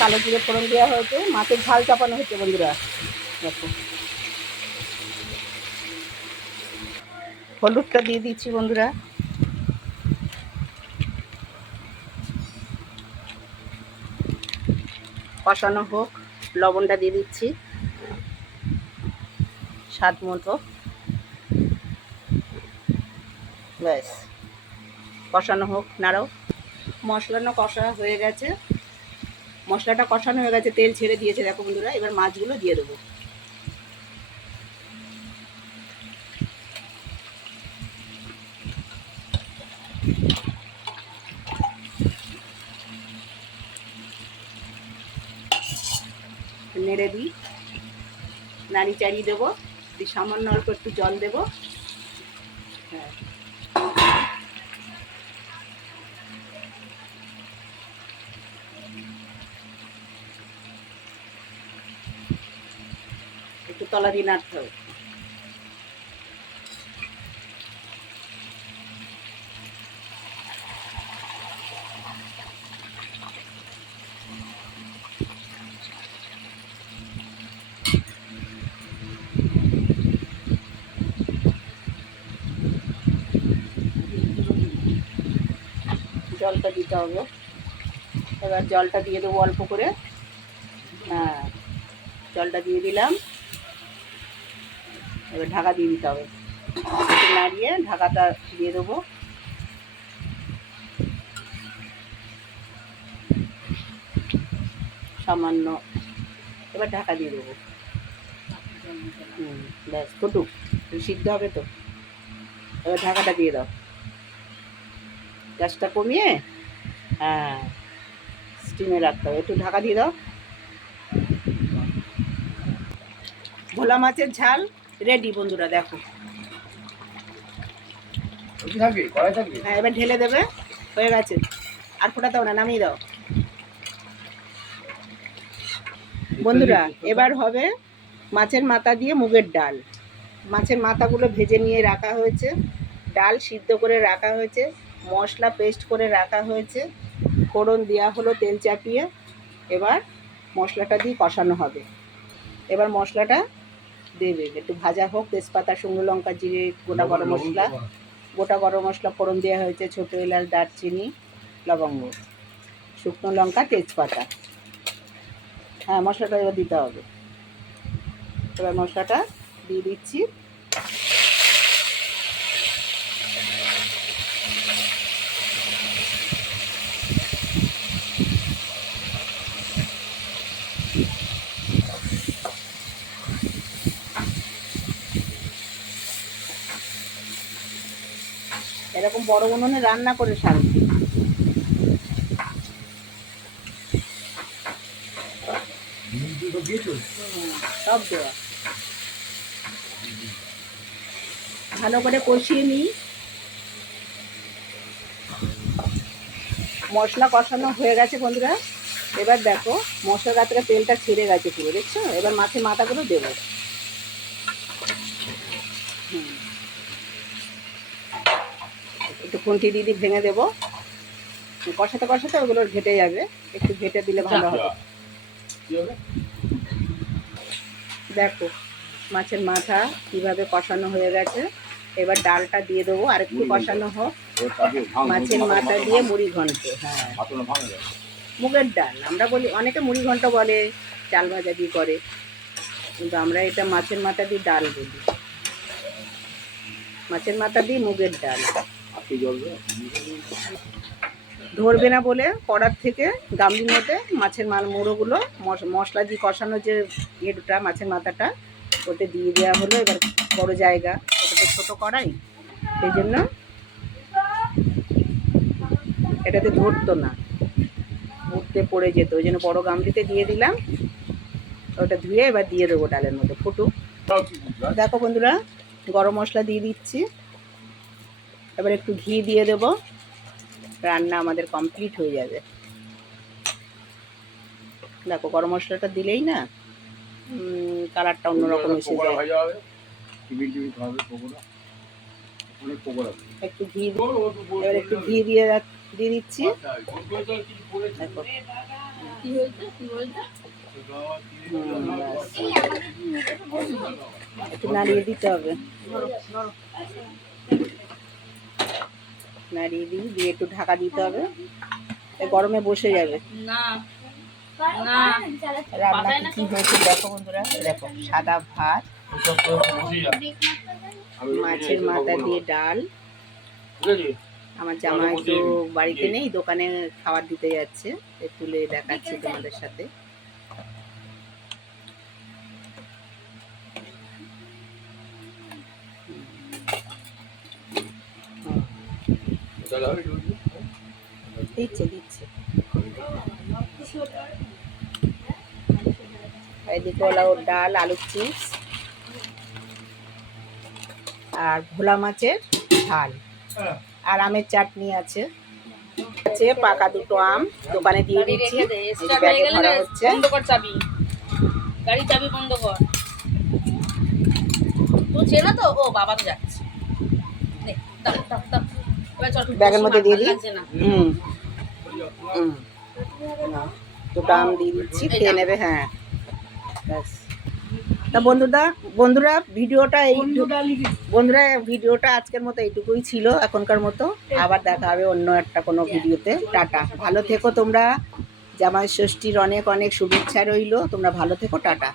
কালো জিরে ফোড়ন দেওয়া হয়েছে, মাছের ঝাল চাপানো হচ্ছে বন্ধুরা। দেখো হলুদটা দিয়ে দিচ্ছি বন্ধুরা। কষানো হোক, লবণটা দিয়ে দিচ্ছি স্বাদ মতো। ব্যাস কষানো হোক, নাড়াও। মশলাটা কষা হয়ে গেছে, মশলাটা কষানো হয়ে গেছে, তেল ছেড়ে দিয়েছে দেখো বন্ধুরা। এবার মাছগুলো দিয়ে দেবো। নেড়ে দিই, নাড়ি চাড়িয়ে দেবো, সামান্য অল্প একটু জল দেবো। হ্যাঁ, একটু তলা দিয়ে নাড়তে হবে। জলটা দিতে হবে। এবার জলটা দিয়ে দেবো অল্প করে। হ্যাঁ, জলটা দিয়ে দিলাম। এবার ঢাকা দিয়ে দিতে হবে, একটু নাড়িয়ে ঢাকাটা দিয়ে দেবো। সামান্য, এবার ঢাকা দিয়ে দেবো। ব্যাস ফুটুক, সিদ্ধ হবে তো। এবার ঢাকাটা দিয়ে দাও, গ্যাসটা কমিয়ে। হ্যাঁ, স্টিমে রাখতে হবে, একটু ঢাকা দিয়ে দাও। ভোলা মাছের ঝাল রেডি বন্ধুরা, দেখো। হ্যাঁ, এবার ঢেলে দেবে, হয়ে গেছে। আর ফোটা দাও না, নামিয়ে দাও বন্ধুরা। এবার হবে মাছের মাথা দিয়ে মুগের ডাল। মাছের মাথাগুলো ভেজে নিয়ে রাখা হয়েছে, ডাল সিদ্ধ করে রাখা হয়েছে, মশলা পেস্ট করে রাখা হয়েছে, ফোড়ন দেওয়া হলো তেল চাপিয়ে। এবার মশলাটা দিয়ে কষানো হবে। এবার মশলাটা দেবে, একটু ভাজা হোক। তেজপাতা, শুকনো লঙ্কা, জিরে, গোটা গরম মশলা ফোড়ন দেওয়া হয়েছে, ছোটো এলাচ, দারচিনি, লবঙ্গ, শুকনো লঙ্কা, তেজপাতা। হ্যাঁ, মশলাটা এবার দিতে হবে। এবার মশলাটা দিয়ে দিচ্ছি। এরকম বড় উনুনে রান্না করে শান্তি। সব দেওয়া, ভালো করে কষিয়ে নিই। মশলা কষানো হয়ে গেছে বন্ধুরা। এবার দেখো মশলার গা থেকে তেলটা ছেড়ে গেছে পুরো, দেখছো? এবার মাছের মাথাগুলো দেবো। একটু খুন্তি দিয়ে ভেঙে দেবো। কষাতে কষাতে ওগুলো ঘেটে যাবে, একটু ঘেটে দিলে ভালো হবে। দেখো মাছের মাথা কিভাবে কষানো হয়ে গেছে। এবার ডালটা দিয়ে দেবো, আর একটু কষানো হোক। মাছের মাথা দিয়ে মুড়ি ঘন্ট। হ্যাঁ, মুগের ডাল আমরা বলি, অনেকে মুড়ি ঘন্ট বলে, চাল ভাজা দিয়ে করে, কিন্তু আমরা এটা মাছের মাথা দিয়ে ডাল বলি। মাছের মাথা দিয়ে মুগের ডাল। ধরবে না বলে কড়ার থেকে গামলির মধ্যে মাছের মুড়োগুলো মশলা দিয়ে কষানো যে ইয়েটা, মাছের মাথাটা ওতে দিয়ে দেওয়া হলো। এবার বড় জায়গা, ওটা তো ছোটো কড়াই, সেই জন্য এটাতে ধরতো না, উঠতে পড়ে যেত, ওই জন্য বড়ো গামলিতে দিয়ে দিলাম। ওটা ধুয়ে এবার দিয়ে দেবো ডালের মধ্যে, ফুটুক। দেখো বন্ধুরা, গরম মশলা দিয়ে দিচ্ছি। এবার একটু ঘি দিয়ে দেবো, রান্না আমাদের কমপ্লিট হয়ে যাবে। দেখো গরম মশলাটা দিলেই না কালারটা অন্যরকম এসে যায়। একটু ঘি, এবার একটু ঘি দিয়ে দিয়ে দিচ্ছি। দেখো ব্যাস। একটু নাড়িয়ে দিতে হবে, নাড়িয়ে দিয়ে একটু ঢাকা দিতে হবে, গরমে বসে যাবে। রান্না কি হয়েছে দেখো বন্ধুরা, দেখো সাদা ভাত, মাছের মাথা দিয়ে ডাল। আমার জামাই তো বাড়িতে নেই, দোকানে খাবার দিতে যাচ্ছে, তুলে দেখাচ্ছি তোমাদের সাথে। দিচ্ছে দিচ্ছে এদিকে হলো ডাল, আলুর চিপস আর ভোলা মাছের ঝাল আর আমের চাটনি আছে। পাকা দুটো আম দোকানে দিয়ে দিচ্ছি, ব্যাগে ভরা হচ্ছে। বন্ধ কর চাবি, গাড়ি চাবি বন্ধ কর। তো চেনা তো, ও বাবা তো যাচ্ছে। ব্যাগের মধ্যে দিয়ে দিই। দুটো আম দিয়ে দিচ্ছি, খেয়ে নেবে। হ্যাঁ ব্যাস। তা বন্ধুরা ভিডিওটা আজকের মতো এইটুকুই ছিল, এখনকার মতো। আবার দেখা হবে অন্য একটা কোনো ভিডিওতে। টাটা, ভালো থেকো তোমরা। জামাই ষষ্ঠীর অনেক অনেক শুভেচ্ছা রইলো। তোমরা ভালো থেকো, টাটা।